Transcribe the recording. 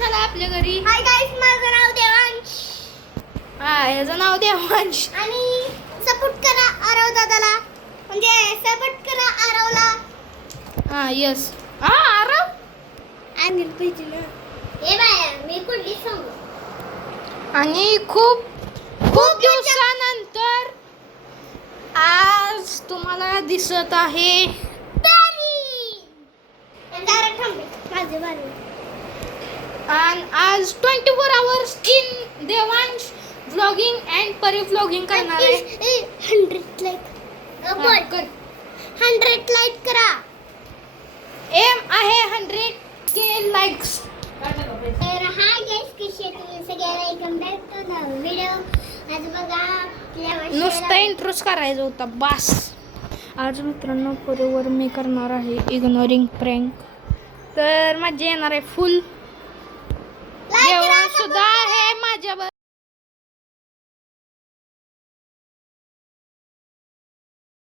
देवांश आला आपल्या घरी. हाय गाइस, माझं नाव देवांश. हा, याचं नाव देवांश. आणि सपोर्ट करा आरव दादाला, म्हणजे सपोर्ट करा आरवला. हा यस. हा आरव आणि पाहिजे ना हे बाया मी कुठली सांगू. आणि खूप खूप दिवसानंतर आज तुम्हाला दिसत आहे जरा थांबे माझे बारे. आणि आज 24 hours in Devansh vlogging and परी व्लॉगिंग करणार आहे. 100 लाईक बोल कर. 100 लाईक करा. एम आहे 100K लाईक्स. तर हाय गाइस, कसे आहेत तुम्ही सगळे? Welcome back to the video. आज बघा आपल्या नुसता इंट्रोच करायचा होता बास. आज मित्रांनो बरोबर मी करणार आहे इग्नोरिंग प्रँक. तर मजा येणार आहे फुल. देवांश सुद्धा